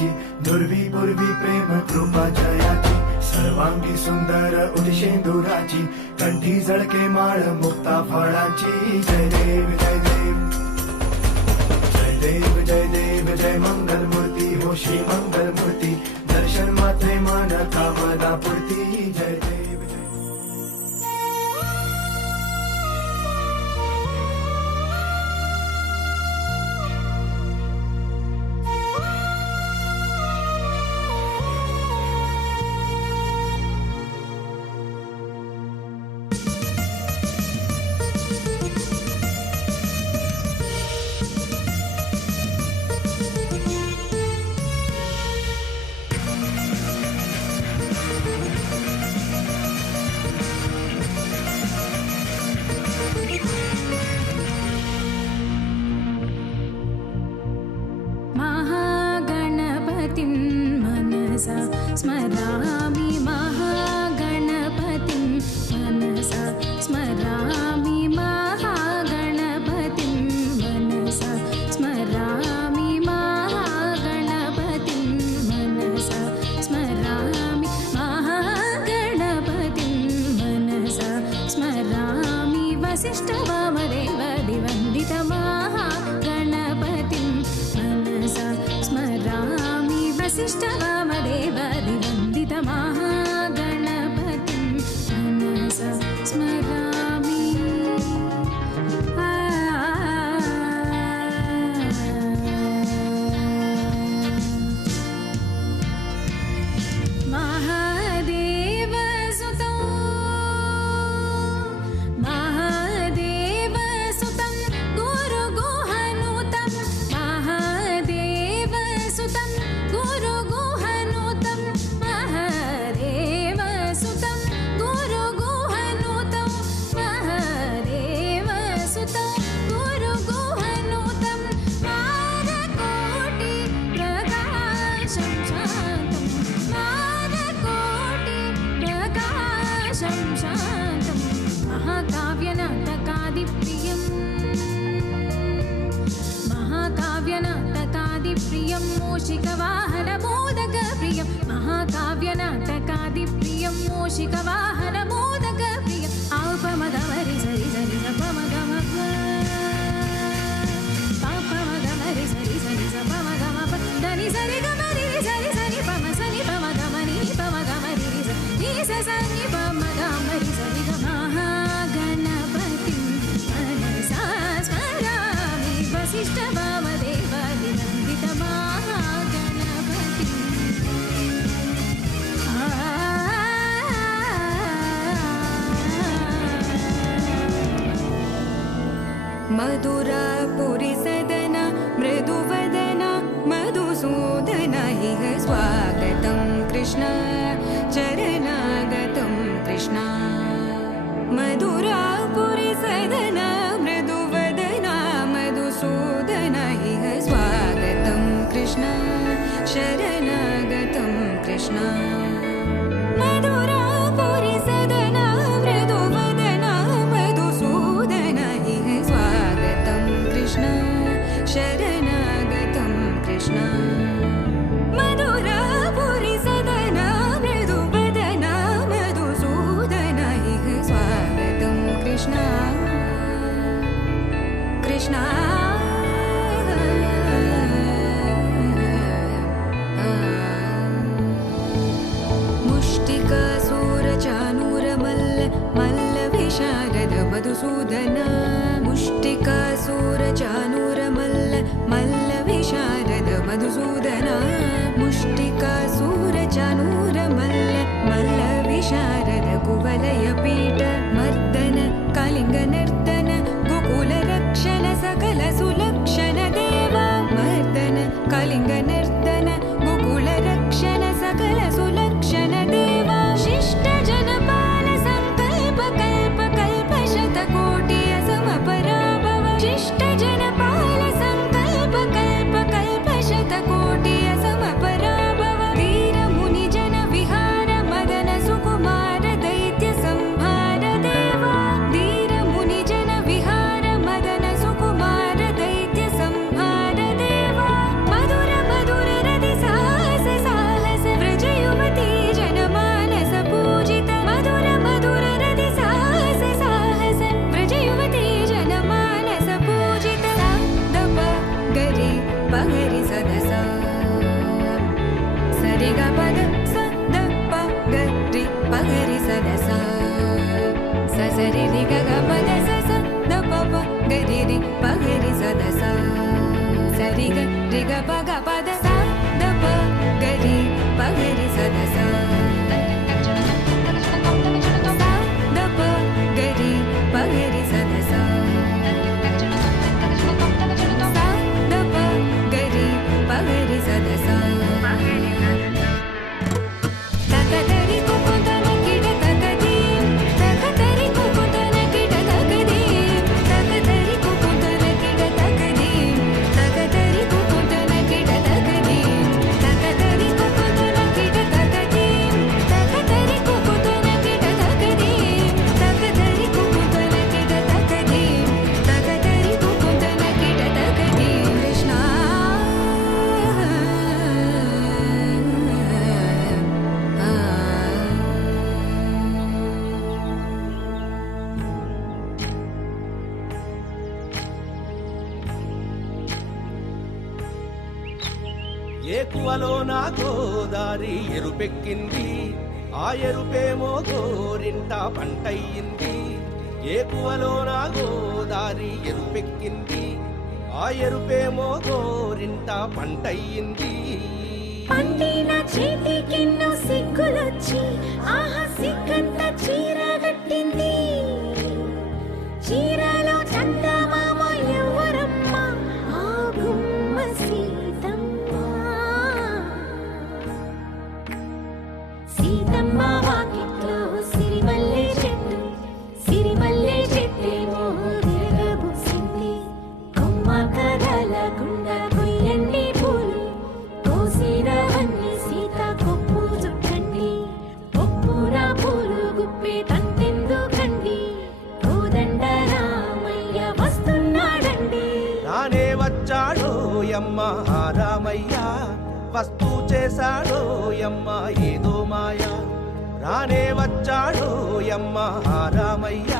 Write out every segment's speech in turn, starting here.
जयाची दुर्वी पूर्वी प्रेम कृपा जयाची सर्वांगी सुंदर उदिशेंदुराची कंठी झळके माळ मुक्ता फळाची जय देव जय देव जय देव जय देव जय मंगल मूर्ती हो श्री मंगल मूर्ती दर्शन मात्रे मन कामना पूर्ती जय देव जय महागणपतिं मनसा स्मरामि महागणपतिं मनसा स्मरामि महागणपतिं मनसा स्मरामि महागणपतिं मनसा स्मरामि महागणपतिं मनसा स्मरामि वसिष्ठवामदेव दिवन्दित महागणपतिं मनसा स्मरामि वसिष्ठवामदेव दिवन्दित महागणपतिं मनसा स्मरामि महादेवसुतं महादेवसुतं गुरुगुहनुतं महादेवसुतं गुरुगुहनुतं महादेवसुतं गुरुगुहनुतं महादेवसुतं गुरुगुहनुतं मारकोटिप्रकाशं शान्तं मारकोटिप्रकाशं शान्तं महाकाव्यनाटकादिप्रियं महाकाव्यनाटकादिप्रियं मूषिकवाहनमोदकप्रियं महाकाव्यनाटकादिप्रियं मूषिकवाहनमोदकप्रियं औपमगमरि सरि सरि सपमगमप पापमगमरि सरि सरि सपमगमप దని సరి గమరి సరి సరి పమ సని పమ గమని పమ గమరి ని స సని పమ గమరి సరి గ మహాగణపతిం మనసా స్మరామి వసిష్ఠవామదేవ దివందిత మహాగణపతిం मधुरापुरी सदन मृदुवदन मधुसूदन इह स्वागतं कृष्ण चरणागतं कृष्ण मधुरापुरी सदन मृदुवदन मधुसूदन इह स्वागतं कृष्ण शरणागतं कृष्ण मधुरापुरी सदन मृदुवदन मधुसूदन इह स्वागतं कृष्ण शरणागतं कृष्ण मधुरापुरी सदन मृदुवदन मधुसूदन इह स्वागतं कृष्ण कृष्ण मुष्टिकासूरचानूरमल्ल मल्लविशारद मधुसूदन मुष्टिकासूरचानूरमल्ल मल्लविशारद मधुसूदन मुष्टिकासूरचानूरमल्ल मल्लविशारद कुवलयपीठ मर्दन कलिङ्गनर्तन गोकुलरक्षण सकल सुलक्षण देवा मर्दन कलिङ्गनर्तन गोकुलरक्षण सकल सुलक्षण देवा शिष्ट जनपाल संकल्प कल्प कल्प शतकोटि असमपराभव शिष्ट जनपाल संकल्प कल्प कल्प शतकोटि असमपराभव वीर मुनि जन विहार मदन सुकुमार दैत्य संहार देवा वीर मुनि जन विहार मदन सुकुमार दैत्य संहार देवा मधुर मधुर रति सा గ పగ పద సా ద ప గరి పగరి సద సా సా ద ప గరి పగరి సద సా సా ద ప గరి పగరి సద సా తకదరి కుకుందన కిడ తకది తకదరి కుకుందన కిడ తకది తకదరి కుకుందన కిడ తకది తకదరి కుకుందన కిడ తకది తకదరి కుకుందన కిడ తకది తకదరి కుకుందన కిడ తకది తకదరి కుకుందన కిడ తకది తకదరి కుకుందన కిడ తకది కృష్ణ ఏకువలో నా గోదారి ఎరుపెక్కింది ఆ ఎరుపేమో గోరింట పంటయ్యింది ఏకువలో నా గోదారి ఎరుపెక్కింది ఆ ఎరుపేమో గోరింట పంటయ్యింది పండిన చేతికెన్నో సిగ్గులొచ్చి ఆహా సిగ్గంత చీర కట్టింది చీరలో చందమామ ఎవరమ్మ ఆ గుమ్మ సీతమ్మ సీతమ్మ వాకిట్లో సిరిమల్లె చెట్టేమో విరగబూసింది కొమ్మ కదలకుండా కొయ్యండి పూలు కోసిరవన్నీ సీత కొప్పు చుట్టండి ఒప్పున పూలు గుప్పే తంతెందుకండి కోదండ రామయ్య వస్తున్నాడండి రానే వచ్చాడో యమ్మ ఆ రామయ్య వస్తూ చేశాడో యమ్మ ఏదో మాయ రానే వచ్చాడో యమ్మ ఆ రామయ్య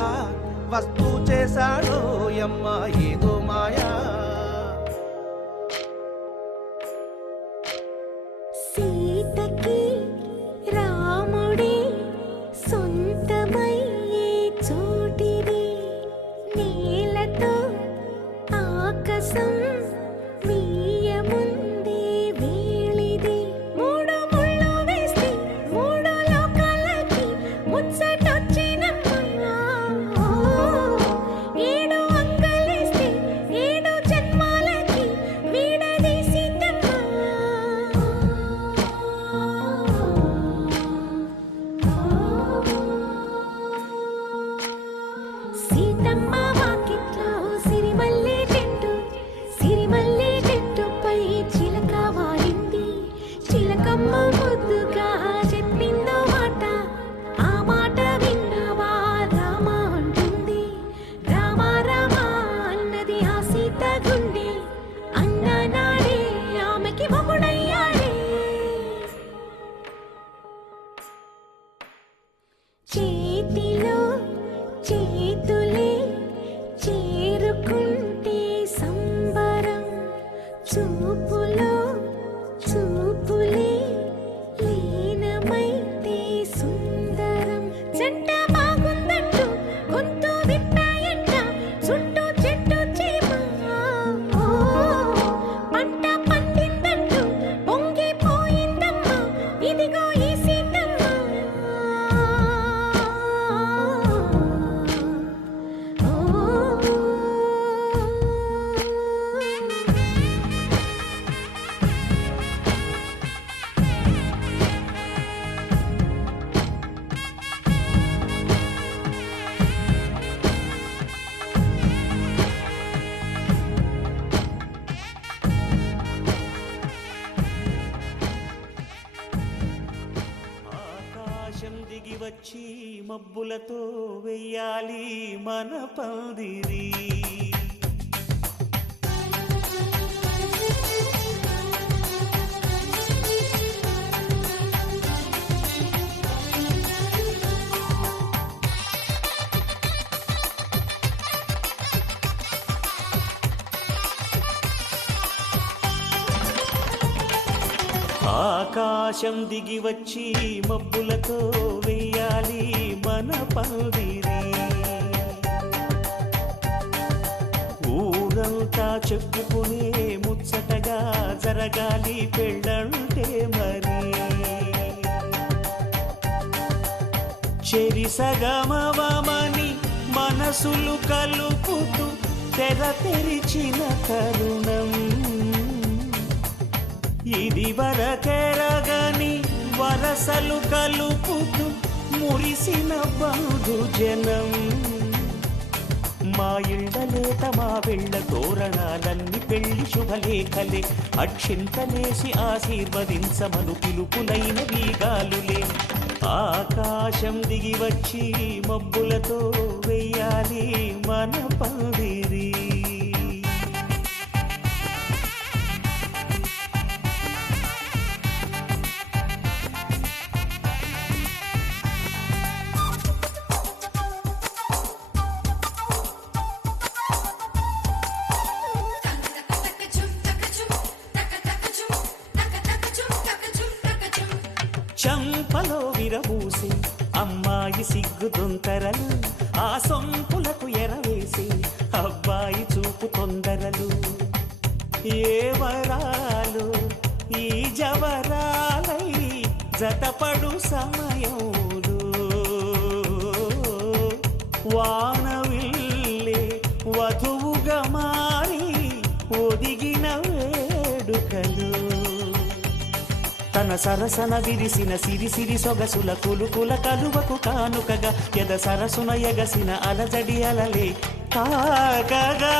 వస్తూ చేశాడో యమ్మ ఏదో మాయా సీతకి రాముడే సొంతమయ్యే చోటిది నేలతో ఆకాశం వీయముందే వేళిది మూడు ముళ్ళు వేస్తే మూడు లోకాలకి ముచ్చటొచ్చినమ్మా ఏడు అంగలేస్తే ఏడు జన్మాలకి వీడదీసి సీతమ్మ వాకిట్లో సిరిమల్లె చెట్టుపై చిలక వాలింది చిలకమ్మ ముద్దుగా చెప్పిందో మాట ఆ మాట విన్నవా రామ అంటుంది రామ రామ అన్నది ఆ సీత గుండె అన్న నాడే ఆమెకి మొగుడయ్యాడే చేతిలో చేతులే చేరుకుంటే సంబరం చూపులో చూపులే లీనమైతే సుందరం జంట బాగుందంటూ గొంతు విప్పాయంట చుట్టూ చెట్టు చీమ పంట పండిందంటూ పొంగిపోయిందమ్మా ఇదిగో ఈ సీతమ్మ ఆకాశం దిగి వచ్చి మబ్బులతో వెయ్యాలి మన పందిరి ఆకాశం దిగి వచ్చి మబ్బులతో వెయ్యాలి మన పందిరి ఊరంతా చెప్పుకునే ముచ్చటగా జరగాలి పెళ్ళంటే మరి చెరి సగమవమని మనసులు కలుపుతూ తెర తెరిచిన తరుణం ఇది వరకెరగని వరసలు కలుపుతూ మురిసిన బంధుజనం మా ఇళ్ళలేత మా వెళ్ళ తోరణాలన్నీ పెళ్లి శుభలేఖలే అక్షింతలేసి ఆశీర్వదించమను పిలుపులైన వీగాలులే ఆకాశం దిగి వచ్చి మబ్బులతో వెయ్యాలి మన పందిరి చంపలో విరబూసి అమ్మాయి సిగ్గు దొంతరలు ఆ సొంపులకు ఎరవేసి అబ్బాయి చూపు తొందరలు ఏ వరాలు ఈ జవరాలై జతపడు సమయంలో వానవిల్లే వధువుగా మారి ఒదిగిన వేడుకలు తన సరసన విరిసిన సిరిసిరి సొగసుల కులుకుల కలువకు కానుకగా ఎద సరసున ఎగసిన అలజడి అలలే కాగగా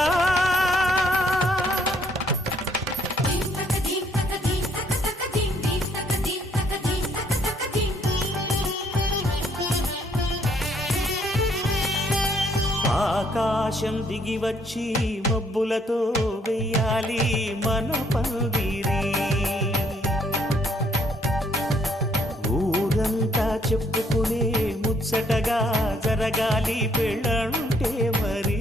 ఆకాశం దిగి వచ్చి మబ్బులతో వెయ్యాలి మన పందిరి ఊరంతా చెప్పుకునే ముచ్చటగా జరగాలి పెళ్ళంటే మరి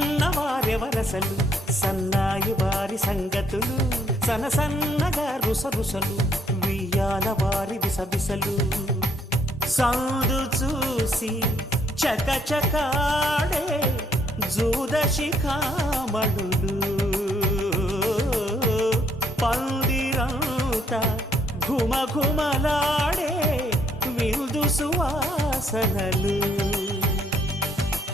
విన్నవారెవరసలు సన్నాయి వారి సంగతులు సనసన్నగా రుసరుసలు వియ్యాల వారి విసవిసలు సౌదు చూసి చకచకాడే జూదశిఖామణులు పందిరంతా ఘుమఘుమలాడే విందు సువాసనలు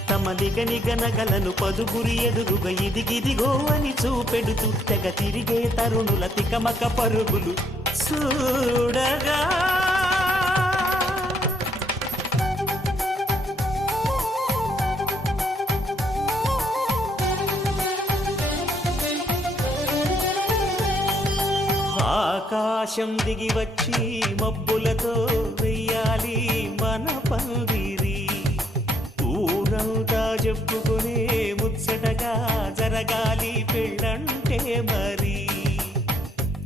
తమ నిగనిగనగలను పదుగురి ఎదురుగా ఇదిగిదిగో అని చూపెడుతూ తెగ తిరిగే తరుణుల తికమక పరుగులు చూడగా ఆకాశం దిగి వచ్చి మబ్బులతో వెయ్యాలి మన పందిరి ఊరంతా చెప్పుకునే ముచ్చటగా జరగాలి పెళ్ళంటే మరి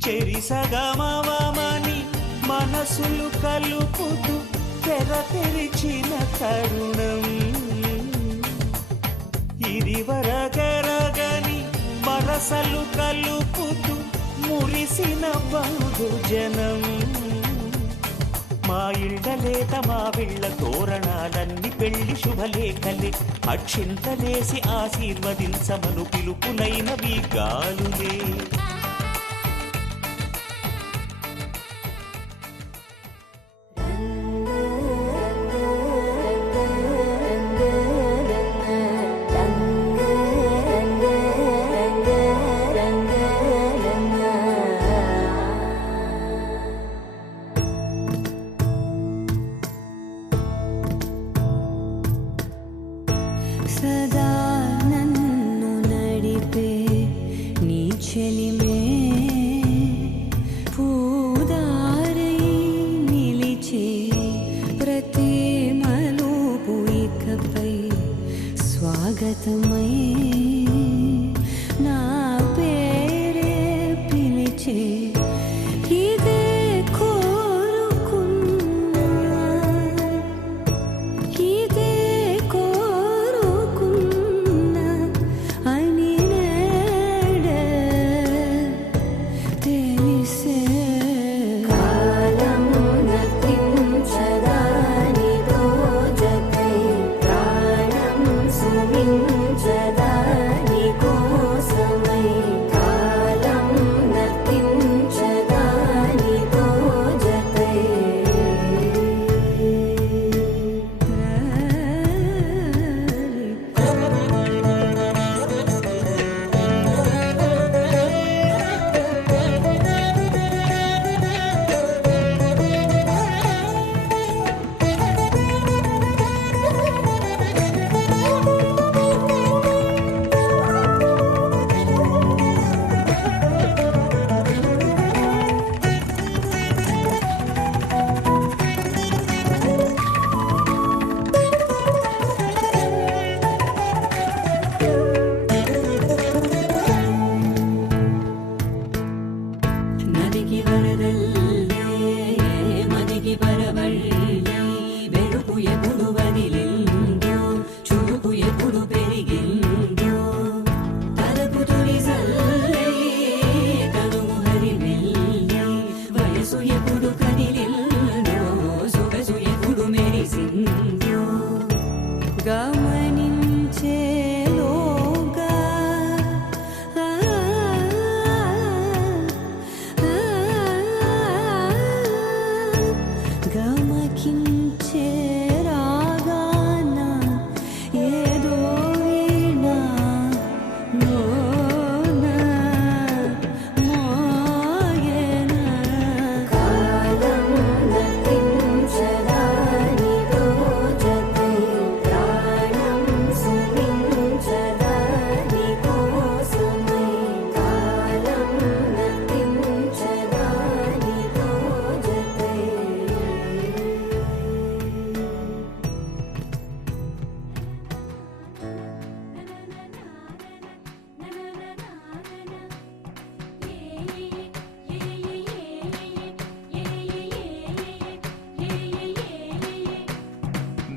చెరి సగమవమని మనసులు కలుపుతూ తెర తెరిచిన తరుణం ఇది వరగరగని వరసలు కలుపుతూ మురిసిన బంధుజనం మా ఇళ్ళలేత మా వీళ్ళ తోరణాలన్నీ పెళ్లి శుభలేఖలే అక్షింతలేసి ఆశీర్వదించమను పిలుపులైనవి గాలులే సదా నన్ను నడిపే నీ చెలిమే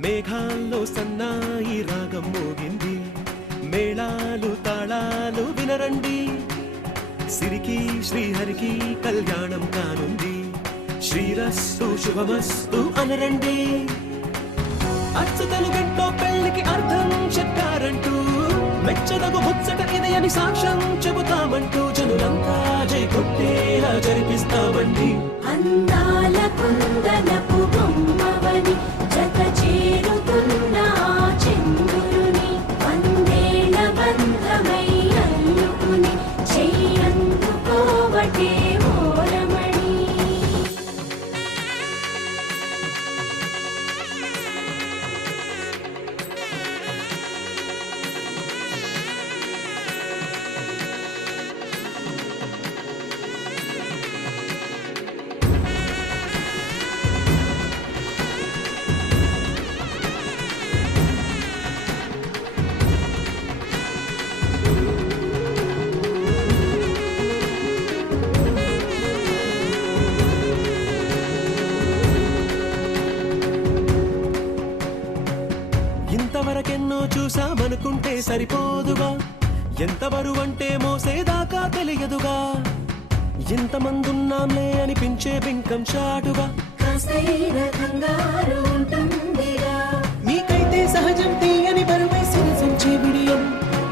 మేఘాల్లో సన్నాయి రాగం మోగింది, మేళాలు తాళాలు వినరండి, సిరికి శ్రీహరికి కళ్యాణం కానుంది, శ్రీరస్తు శుభమస్తు అనరండి. అచ్చు తెలుగింట్లో పెళ్లికి అర్థం చెప్పారంటూ, మెచ్చదగు ముచ్చట ఇది అని సాక్ష్యం చెబుతామంటూ, జనులంతా జై కొట్టేలా జరిపిస్తామండి. అందాల కుందనపు బొమ్మవని జత చేరుతున్న చంద్రుని, వందేళ్ల బంధమై అల్లుకుని చెయ్యందుకోవటే ఓరమణి. ఇంతవరకెన్నో చూసామనుకుంటే సరిపోదుగా, ఎంత బరువంటే మోసేదాకా తెలియదుగా, ఇంతమందున్నాంలే అనిపించే బింకం చాటుగా, కాస్తైన కంగారు ఉంటుందిగా. మీకైతే సహజం తీయని బరువై సిరిసంచే విడియం,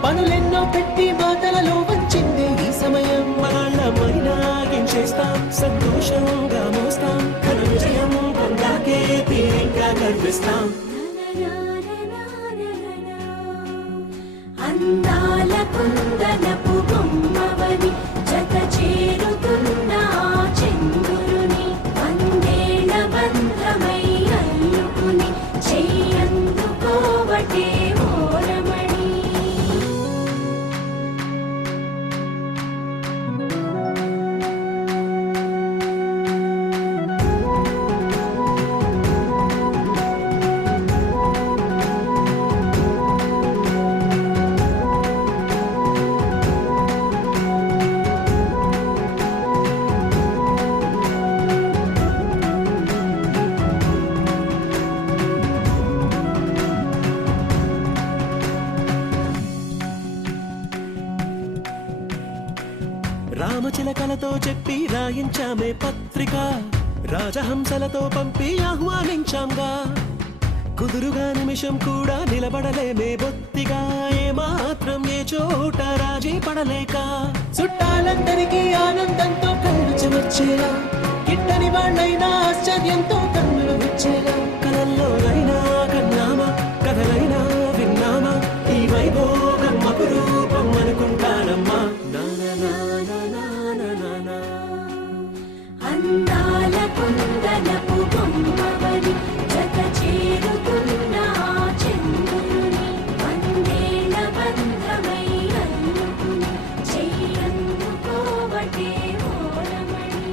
పనులెన్నో పెట్టి మాటలలో వంచిందే ఈ సమయం. మనాళ్ళమైనా ఏం చేస్తాం, సంతోషంగా మోస్తాం, ఘన విజయం పొందాకే తీరిగ్గా కనిపిస్తాం. అందాల కుందనపు బొమ్మవని జత చేరుతున్న చంద్రుని, వందేళ్ల బంధమై అల్లుకుని చెయ్యందుకోవటే ఓరమణి. రామచిలకలతో చెప్పి రాయించామే పత్రిక, రాజహంసలతో పంపి ఆహ్వానించాంగా, కుదురుగా నిమిషం కూడా నిలబడలేమే బొత్తిగా, ఏ మాత్రం ఏ చోట రాజీ పడలేక, చుట్టాలందరికీ ఆనందంతో కళ్ళు చెమర్చేలా, కిట్టని వాళ్ళైనా ఆశ్చర్యంతో కన్నులు వచ్చేలా, కలల్లోనైనా కన్నామా, కథలైనా విన్నామా, ఈ వైభోగం అపురూపం అనుకుంటానమ్మా. అందాల కుందనపు బొమ్మవని జత చేరుతున్న చంద్రుని, వందేళ్ల బంధమై అల్లుకుని చెయ్యందుకోవటే ఓరమణి.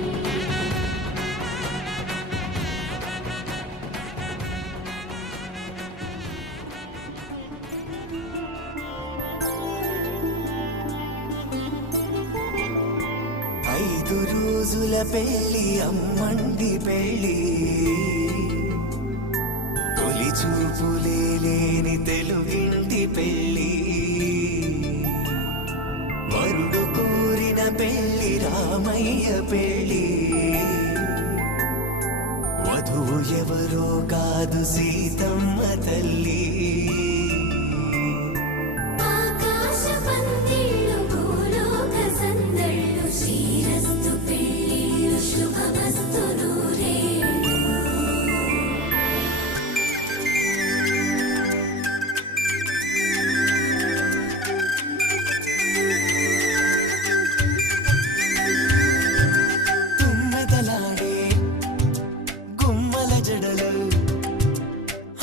ఐదు రోజుల పెళ్లి అమ్మండి పెళ్లి, తొలి చూపులే లేని తెలుగింటి పెళ్లి, వరుడు కోరిన పెళ్లి రామయ్య పెళ్లి, వధువు ఎవరో కాదు సీతమ్మ తల్లి. ఆకాశ పందిళ్ళు భూలోక సందళ్ళు, శ్రీరస్తు పెళ్ళిళ్ళు శుభమస్తు నూరేళ్ళు. తుమ్మెదలాడే గుమ్మల జడలు,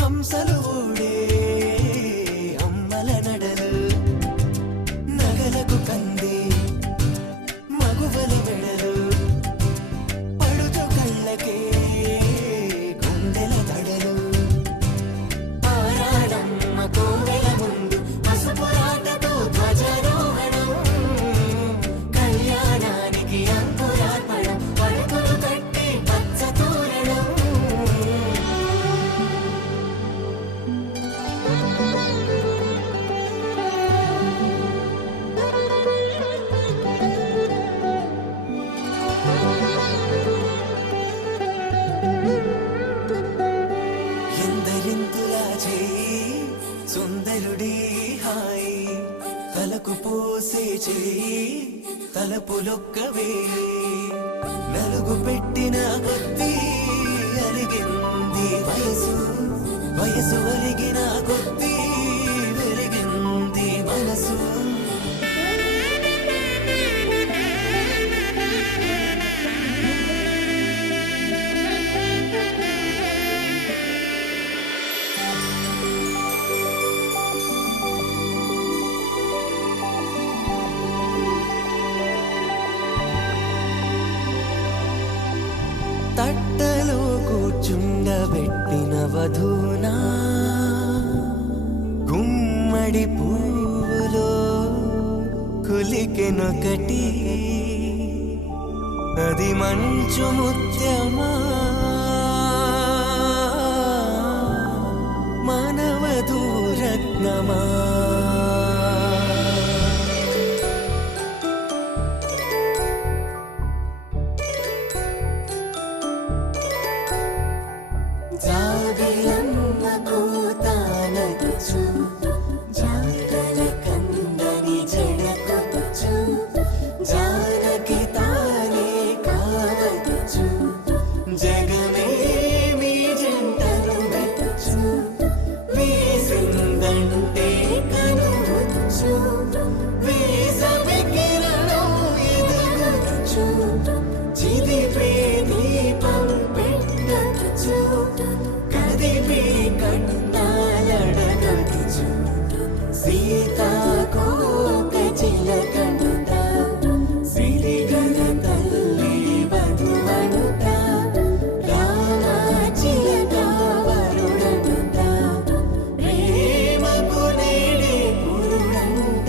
హంసలు ఊడే తలపులొక్కవే నలుగు పెట్టిన కొద్దీ అలిగింది వయసు వయసు ఒలిగిన కొద్దీ వెలిగింది మనసు తట్టలో కూర్చుండబెట్టిన వధూనా గుమ్మడి పువ్వులో కులికెనొకటి అది మంచు ముత్యమా మానవధూరత్నమా జాబిలమ్మ కూతానదుచు జాడల కందని జడకొదుచు జానకి తానే కావదుచు జగమే మీ జంటను వెతుచు వీసిందంటే కనువచ్చు వీసవి కిరణం ఎదుగుచు చిదిపే దీపం పెట్టచ్చు కదిపే కన్నాలడగచ్చు సీతాకోక చిలకనుట సిరిగల తల్లి వధువనుట రామ చిలక వరుడనుట ప్రేమకు నేడే పురుడంట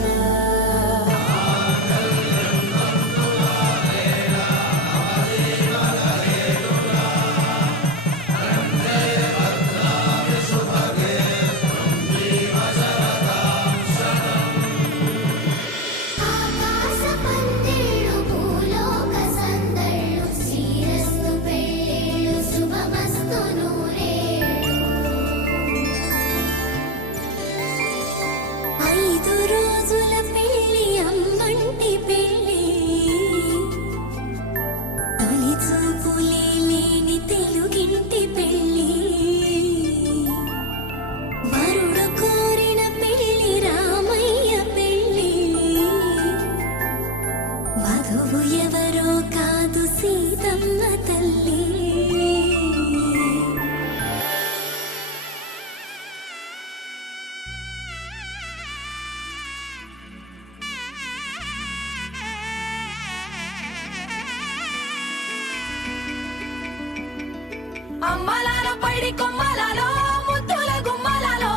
ఆకాశ పందిళ్ళు భూలోక సందళ్ళు శ్రీరస్తు పెళ్ళిళ్ళు శుభమస్తు నూరేళ్ళు 5 రోజుల పెళ్ళి అమ్మంటి పెళ్ళి తొలి చూపులే లేని తెలుగింటి పెళ్ళి వరుడు కోరిన పెళ్ళి రామయ్య పెళ్ళి వధువు ఎవరో కాదు సీతమ్మ తల్లి అమ్మలాల పైడి కొమ్మలలో ముద్దుల గుమ్మలలో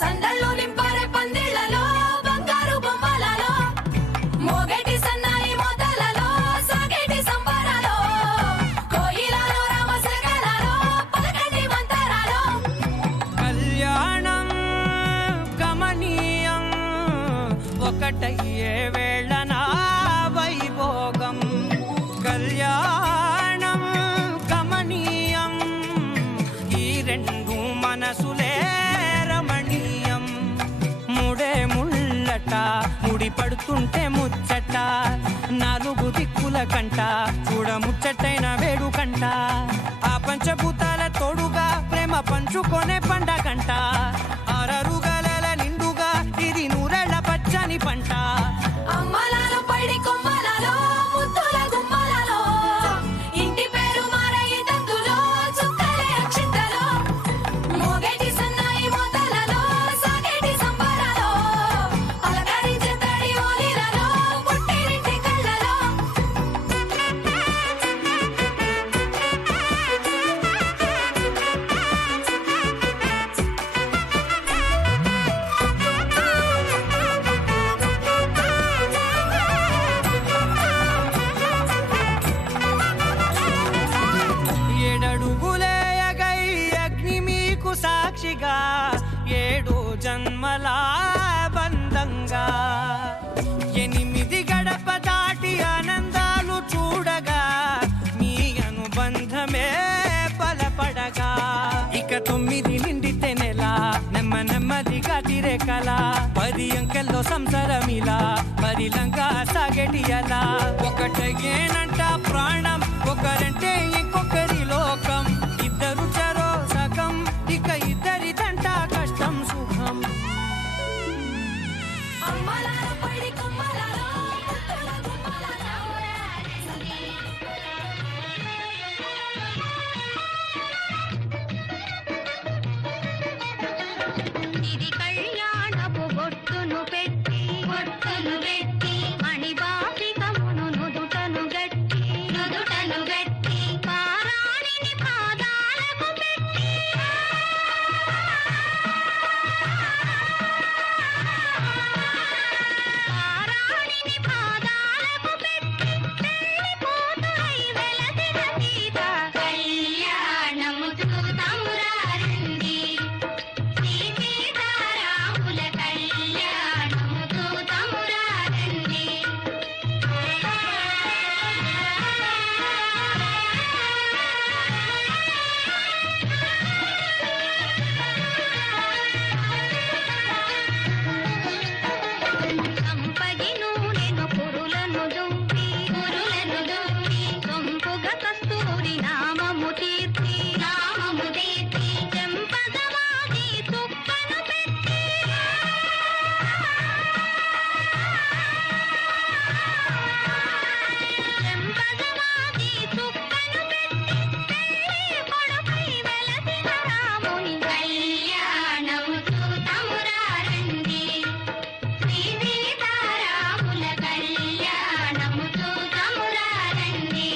సందళ్ళు నింపారే పందిళ్లలో బంగారు బొమ్మలలో మోగేటి సన్నాయి మోతలలో సాగేటి సంబరాలో కోయిలలో రామశకలలో పలకండి మంతరాలో కళ్యాణం గమనీయం ఒకటయ్యే వేళ నా వైభోగం కళ్యాణం గమనీయం ఈ రెండు మనసులే రమణీయం ముడే ముళ్ళట ముడి పడుతుంటే ముచ్చట 4 దిక్కుల కంట చూడ ముచ్చటైన వేడుకంట ఆ పంచభూతాల తోడుగా ప్రేమ పంచుకొనే పండగంట అరరుగలల నిండుగా ఇది నూరెళ్ళ పచ్చని పంట అమ్మలాల పైడి కొమ్మలలో ముద్దుల గుమ్మలలో ఇంటి పేరు మారయి తందులో చుక్కలే అక్షింతలో మోగేటి సన్నాయి మోతలలో సాగేటి సంబరాలో పలకరించే తడి ఓలిలలో పుట్టినింటి కళ్ళలో ఏడడుగులేయగై అగ్ని మీకు సాక్షిగా 7 జన్మల బంధంగా 8 గడప దాటి ఆనందాలు చూడగా మీ అనుబంధమే బలపడగా ఇక 9 నిండితే నెల నెమ్మదిగా తిరే కల 10 అంకెల్లో సంసారమిలా సరిలంగా సాగటి అలా ఒకటేనంట ప్రాణం ఒకరంటే ఇంకొకరి లోకం ఇద్దరు చరో సగం ఇక ఇద్దరిదంట కష్టం సుఖం ఇది కళ్యాణపు బొట్టును పెట్టి మణిబాపికమును నుదుటను గట్టి పారాణిని పాదాలకు పెట్టి పెళ్లి కూతురై వెలసిన సీత కళ్యాణము చూతమురారండి సీతారాముల కళ్యాణము చూతమురారండి సంపగి నూనెను పురులను దుంపి సొంపుగా కస్తూరి నామము తీర్చి చెంపగవాది చుక్కను పెట్టి పెళ్లి కొడుకై వెలసిన రాముని కళ్యాణము చూతమురారండి సీతారాముల కళ్యాణము చూతమురారండి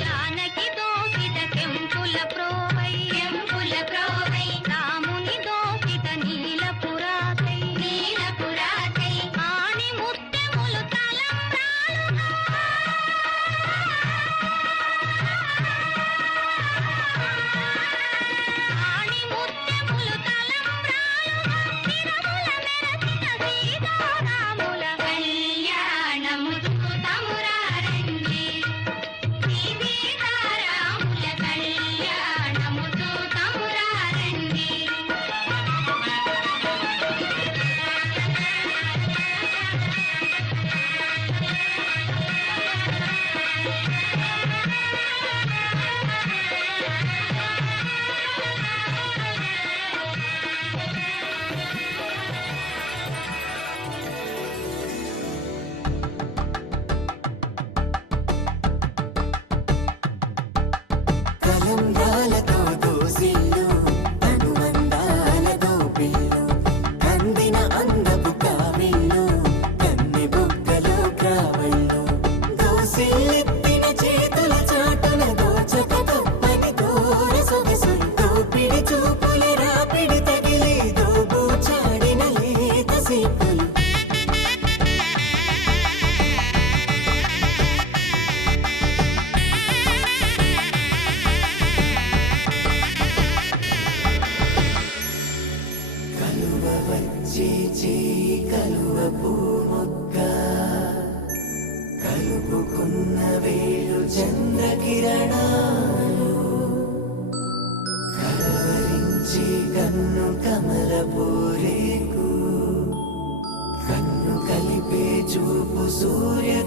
జానకి దోసిట కెంపుల ప్రోవై రాముని దోసిట నీలపురాతై ఆణి ముత్యములు తలంబ్రాలుగా తిరుమల మెరసిన సీతారాముల కళ్యాణము చూతమురారండి సీతారాముల కళ్యాణము చూతమురారండి కలంబ్రాలతో దోసిళ్ళు అనుబంధాలతో పిల్లు కందిన అందపు కావిళ్ళు కన్నె బుగ్గలో క్రావళ్ళు దోసిళ్ళెత్తిన చేతుల చాటున దోచక తప్పని దూర సొగసులు దోపిడి చూపుల రాపిడి తగిలి దోబూచాడిన లేత సీపులు కలువ వచ్చే చేయి కలువ పూమొక్క కలుపుకున్న వేలు చంద్రకిరణాలు కలవరించే కన్ను కమల పూరేకు కన్ను కలిపే చూపు సూర్యకిరణాలు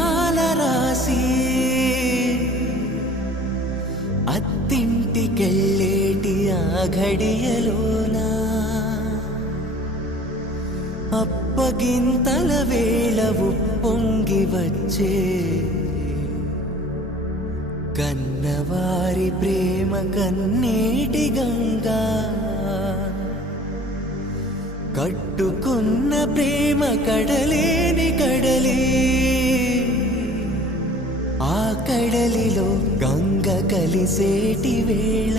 పుణ్యాల రాసి అత్తింటికెళ్ళేటి ఆ ఘడియలోనా అప్పగింతల వేళ ఉప్పొంగి వచ్చే కన్నవారి ప్రేమ కన్నీటి గంగా కట్టుకున్న ప్రేమ కడలేని కడలి ఆ కడలిలో గంగ కలిసేటి వేళ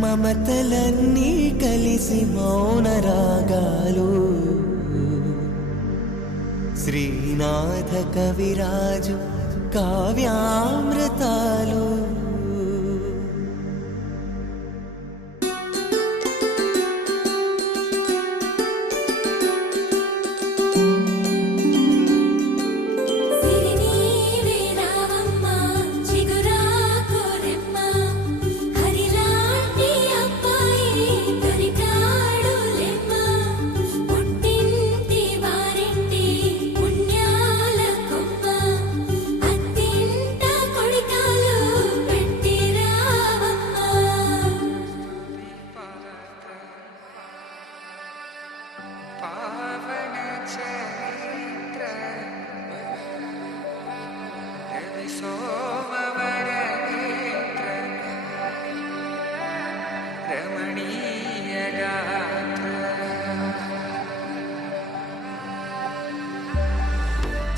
మమతలన్నీ కలిసి మౌన రాగాలు శ్రీనాథ కవిరాజు కావ్యామృతాలు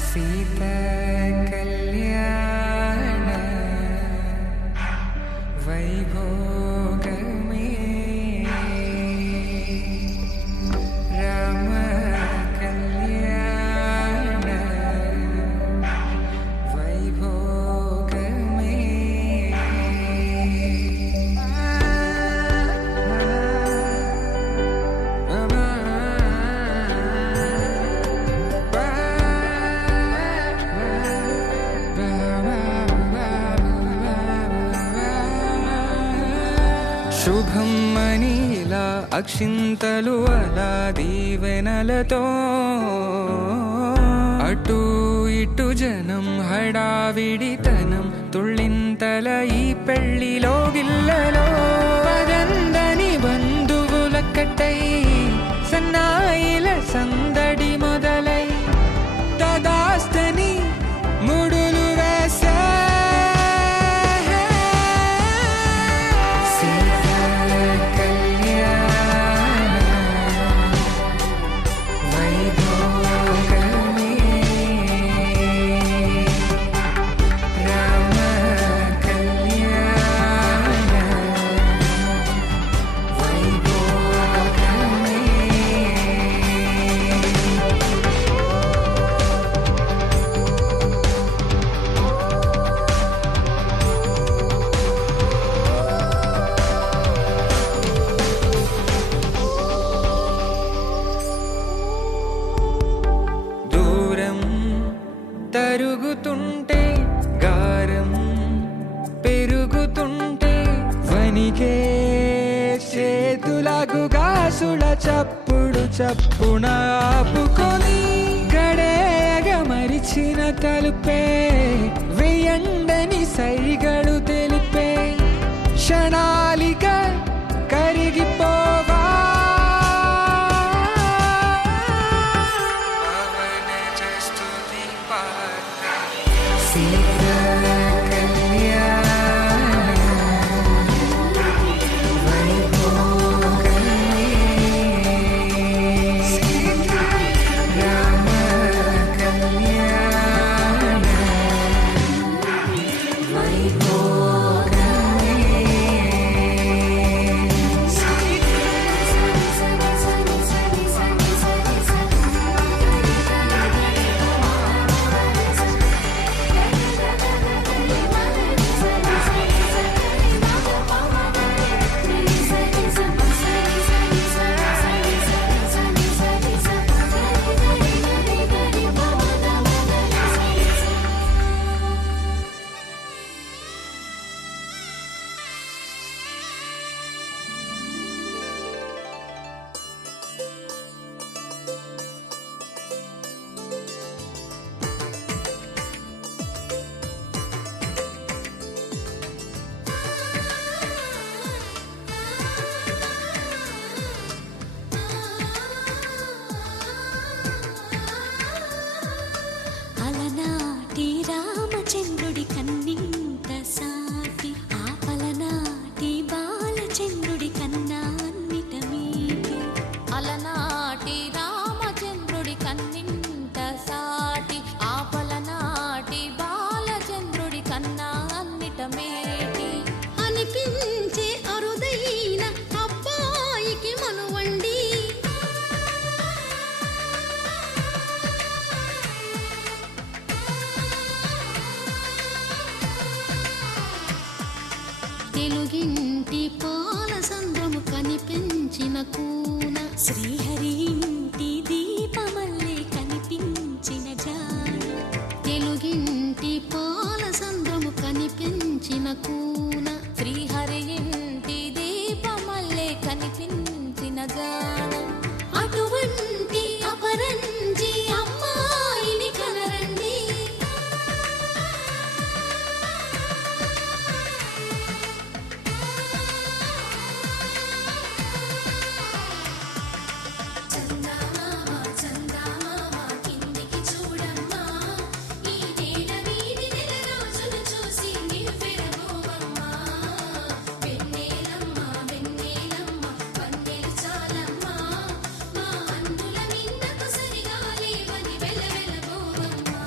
సీతా కళ్యాణ వైభోగమే రామ కళ్యాణ వైభోగమే శుభం అని ఇలా అక్షింతలు అలా దీవెనలతో అటు ఇటు జనం హడావిడితనం తుళ్ళింతల ఈ పెళ్లిలో గిల్లలో పదందని బంధువులక్కటై సన్నాయిల సందడి మొదలై తదాస్తని ముడులు వేసే తరుగుతుంటే గారం పెరుగుతుంటే వనికే చేతులకు గాసుల చప్పుడు చప్పున ఆపుకొని గడేగ మరిచిన తలుపే వెయ్యండని సైగడు తెలిపే క్షణాలిక కరిగిపోవా అలనాటి రామచంద్రుడి కన్నింత సాటి ఆపలనాటి బాలచంద్రుడి కన్నా అన్నిట మీటి. అలనాటి రామచంద్రుడి కన్నింత సాటి ఆపలనాటి బాలచంద్రుడి కన్నా అన్నిట మేటి. అనిపించే అరుదైన అబ్బాయికి మనువండి. తెలుగింటి పాల సంద్రము కనిపించిన కూన శ్రీహరి ఇంటి దీపమల్లే కనిపించిన జాడ. తెలుగింటి పాల సంద్రము కనిపించిన కూన శ్రీహరి ఇంటి దీపమల్లే కనిపించిన జాడ. అటువంటి అపరంజి అమ్మాయిని కనరండి. చందమామ చందమామ కిందికి చూడమ్మా, ఈ నేల వీధి నెల రోజులు చూసి నివ్వెరబోవమ్మా. వెన్నెలమ్మ వెన్నెలమ్మ వన్నెలు చాలమ్మా, మా అందుల మిన్నకు సరిగా లేవని వెలవెలబోవమ్మా.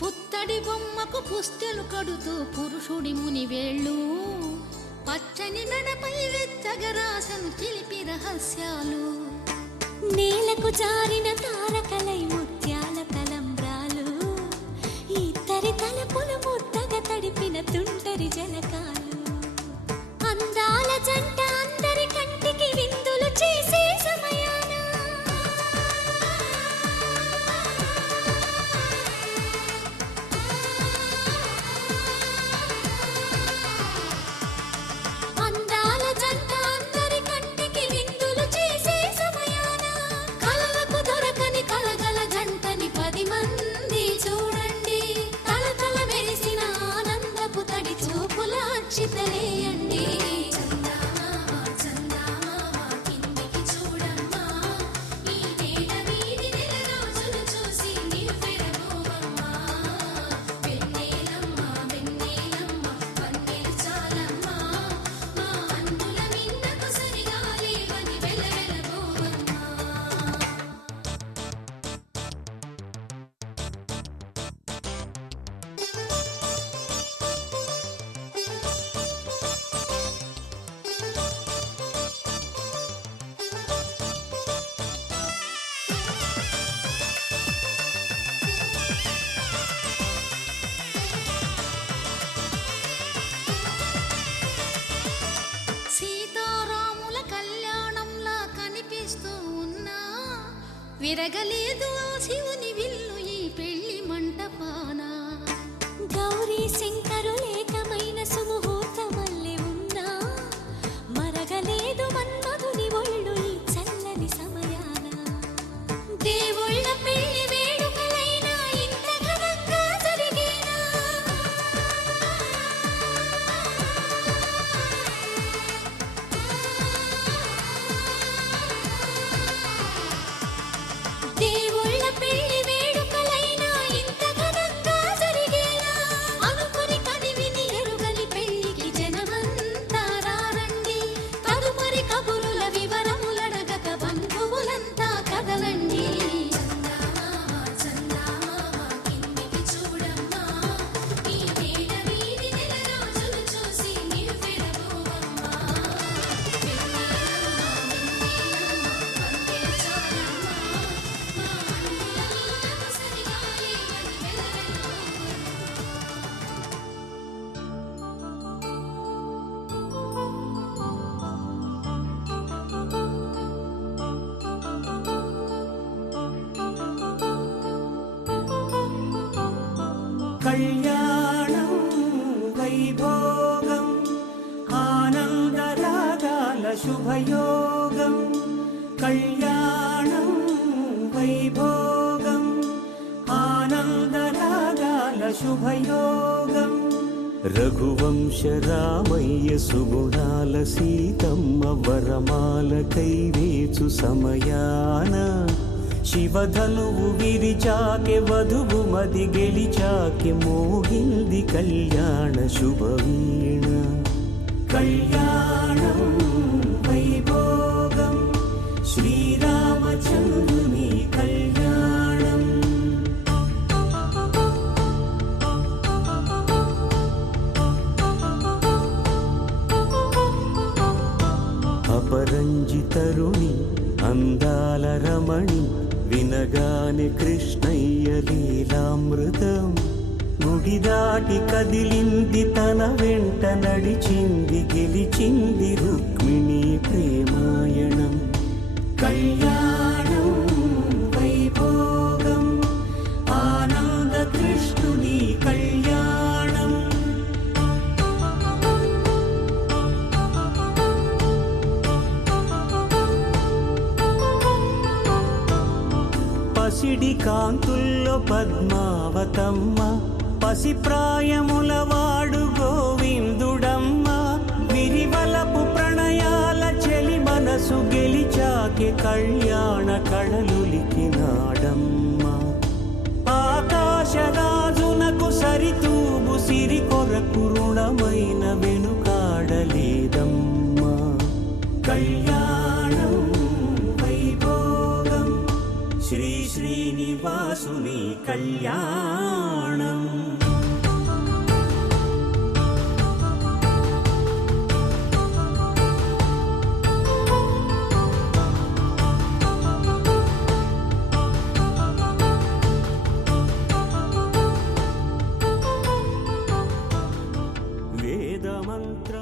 పుత్తడి బొమ్మకు పుస్తెలు కడుతూ పురుషుడి ముని వేళ్ళు, పచ్చని మెడపై వెచ్చగరాసను చిలిపి రహస్యాలు. నేలకు జారిన తారకలై ముత్యాల తలంబ్రాలు, ఇద్దరి తలపులు ముద్దగా తడిపిన తుంటరి జలకాలు. అందాల జంట అందరి కంటికి విందులు చేసే సమయాన అందాల జంట అందరి కంటికి విందులు చేసే సమయాన కలలకు దొరకని కలగల జంటని 10 మంది చూడండి. తలతల మెరిసిన ఆనందపు తడి చూపుల అక్షితలేయండి. చందమామ చందమామ కిందికి చూడమ్మా, ఈ నేల వీధి నెల రోజులు చూసి నివ్వెరబోవమ్మా. వెన్నెలమ్మ వెన్నెలమ్మ వన్నెలు చాలమ్మా, మా అందుల మిన్నకు సరిగా లేవని వెలవెలబోవమ్మా. సీతారాముల కళ్యాణంలా కనిపిస్తూ ఉన్నా, విరగలేదు ఆ శివుని విల్లు ఈ పెళ్లి మంటపాన. గౌరీ శంకరులేకమైన సుముహూర్తమల్లె ఉన్నా, మరగలేదు మన్మధుని ఒళ్ళు ఈ చల్లని సమయాన. దేవుళ్ళ పెళ్లి వేడుకలైనా ఇంత ఘనంగా జరిగేనా? దేవుళ్ళ పెళ్లి కళ్యాణం వైభోగం ఆనందరాగాల శుభయోగం కళ్యాణం వైభోగం ఆనందరాగాల శుభయోగం రఘువంశ రామయ్య సుగుణాల సీతమ్మ వరమాల కైవేచు సమయాన శివధనువు విరిచాకె వధువు మది గెలిచాకె మోగింది కళ్యాణ శుభవీణ కళ్యాణం వైభోగం శ్రీరామచంద్రుని కళ్యాణం అపరంజితరుణి అందాల రమణి వినగానే కృష్ణయ్య లీలామృతం గుడి దాటి కదిలింది తన వెంట నడిచింది గెలిచింది రుక్మిణి ప్రేమాయణం కళ్యాణం వైభోగం ఆనంద కృష్ణుని కళ్యాణం పసిడి కాంతుల్లో పద్మావతమ్మ పసిప్రాయముల వాడు గోవిందుడమ్మ విరివలపు ప్రణయాల చెలి మనసు గెలిచాకె కళ్యాణ కళలులికినాడమ్మ ఆకాశరాజునకు సరితూబు సిరి కొరకు రుణమైన వెనుకాడలేదమ్మ కళ్యాణం వైభోగం శ్రీ శ్రీనివాసుని కళ్యాణం వేదమంత్ర